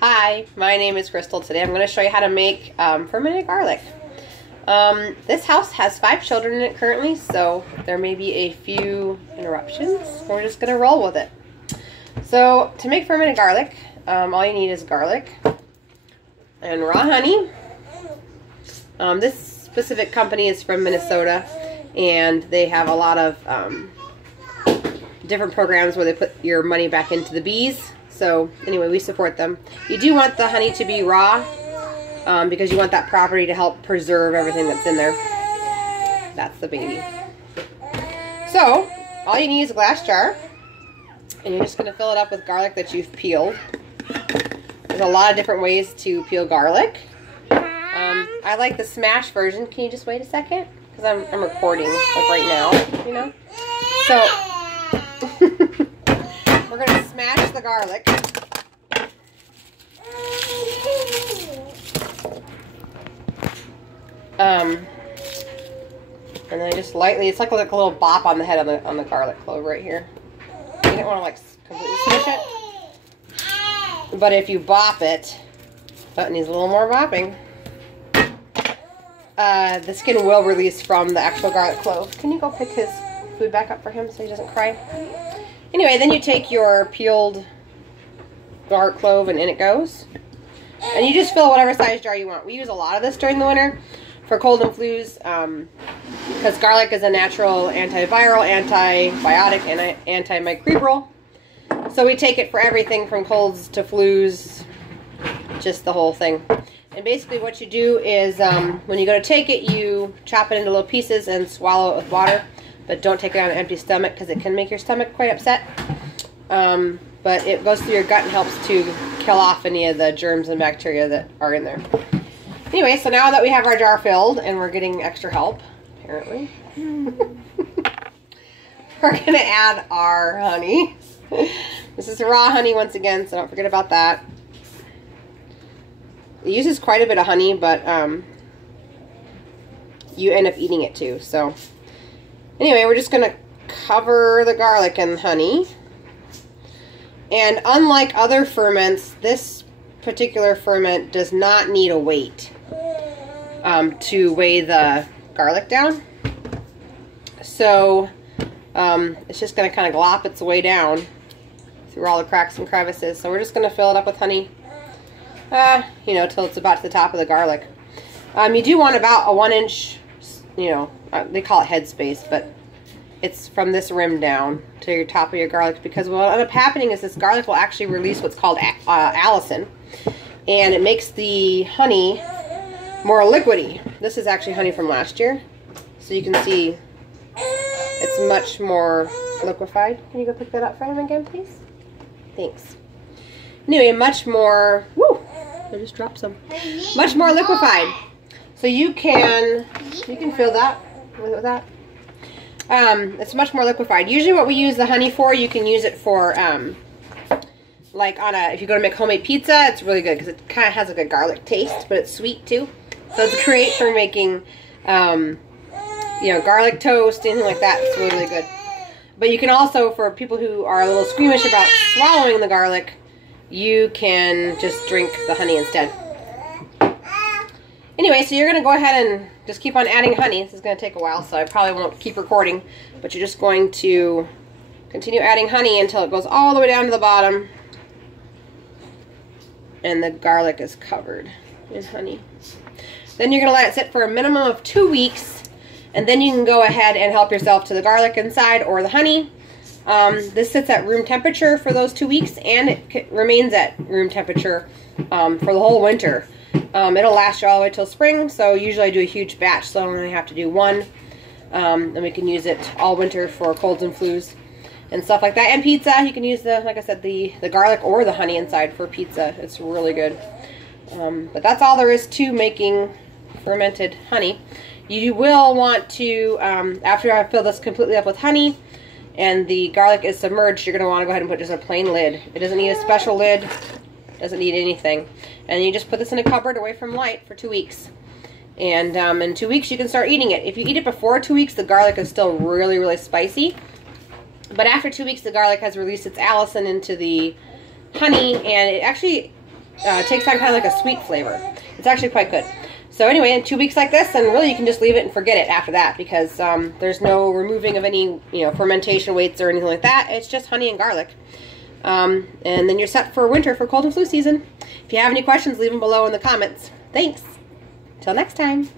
Hi, my name is Crystal. Today I'm going to show you how to make fermented garlic. This house has 5 children in it currently, so there may be a few interruptions. We're just going to roll with it. So to make fermented garlic, all you need is garlic and raw honey. This specific company is from Minnesota, and they have a lot of different programs where they put your money back into the bees. So anyway, we support them. You do want the honey to be raw because you want that property to help preserve everything that's in there. That's the baby. So all you need is a glass jar, and you're just going to fill it up with garlic that you've peeled. There's a lot of different ways to peel garlic. I like the smash version. Can you just wait a second? Because I'm recording like right now, you know. So we're going to smash the garlic. And then just lightly, it's like a little bop on the head on the garlic clove right here. You don't want to like completely smash it. But if you bop it, it needs a little more bopping. The skin will release from the actual garlic clove. Can you go pick his food back up for him so he doesn't cry? Anyway, then you take your peeled garlic clove and in it goes. And you just fill whatever size jar you want. We use a lot of this during the winter for cold and flus because garlic is a natural antiviral, antibiotic, and antimicrobial. So we take it for everything from colds to flus, just the whole thing. And basically what you do is when you go to take it, you chop it into little pieces and swallow it with water. But don't take it on an empty stomach because it can make your stomach quite upset. But it goes through your gut and helps to kill off any of the germs and bacteria that are in there. Anyway, so now that we have our jar filled and we're getting extra help, apparently, we're going to add our honey. This is raw honey once again, so don't forget about that. It uses quite a bit of honey, but you end up eating it too. So anyway, we're just going to cover the garlic in honey. And unlike other ferments, this particular ferment does not need a weight to weigh the garlic down. So it's just going to kind of glop its way down through all the cracks and crevices. So we're just going to fill it up with honey, you know, till it's about to the top of the garlic. You do want about a 1-inch, you know, they call it head space, but it's from this rim down to your top of your garlic, because what will end up happening is this garlic will actually release what's called allicin, and it makes the honey more liquidy. This is actually honey from last year, so you can see it's much more liquefied. Can you go pick that up for him again, please? Thanks. Anyway, much more, woo, I just dropped some. Much more liquefied. So you can feel that with that. It's much more liquefied. Usually what we use the honey for, you can use it for, like if you go to make homemade pizza, it's really good because it kind of has like a garlic taste, but it's sweet too. So it's great for making, you know, garlic toast, anything like that. It's really, really good. But you can also, for people who are a little squeamish about swallowing the garlic, you can just drink the honey instead. Anyway, so you're going to go ahead and just keep on adding honey. This is going to take a while, so I probably won't keep recording. But you're just going to continue adding honey until it goes all the way down to the bottom. And the garlic is covered in honey. Then you're going to let it sit for a minimum of 2 weeks. And then you can go ahead and help yourself to the garlic inside or the honey. This sits at room temperature for those 2 weeks, and it remains at room temperature for the whole winter. It'll last you all the way till spring, so usually I do a huge batch, so I only have to do one. And we can use it all winter for colds and flus and stuff like that. And pizza, you can use like I said, the garlic or the honey inside for pizza. It's really good. But that's all there is to making fermented honey. You will want to, after I fill this completely up with honey and the garlic is submerged, you're going to want to go ahead and put just a plain lid. It doesn't need a special lid. Doesn't need anything. And you just put this in a cupboard away from light for 2 weeks. And in 2 weeks you can start eating it. If you eat it before 2 weeks, the garlic is still really, really spicy. But after 2 weeks, the garlic has released its allicin into the honey, and it actually takes on kind of like a sweet flavor. It's actually quite good. So anyway, in 2 weeks like this, and really you can just leave it and forget it after that, because there's no removing of any fermentation weights or anything like that. It's just honey and garlic. And then you're set for winter, for cold and flu season. If you have any questions, leave them below in the comments. Thanks. Till next time.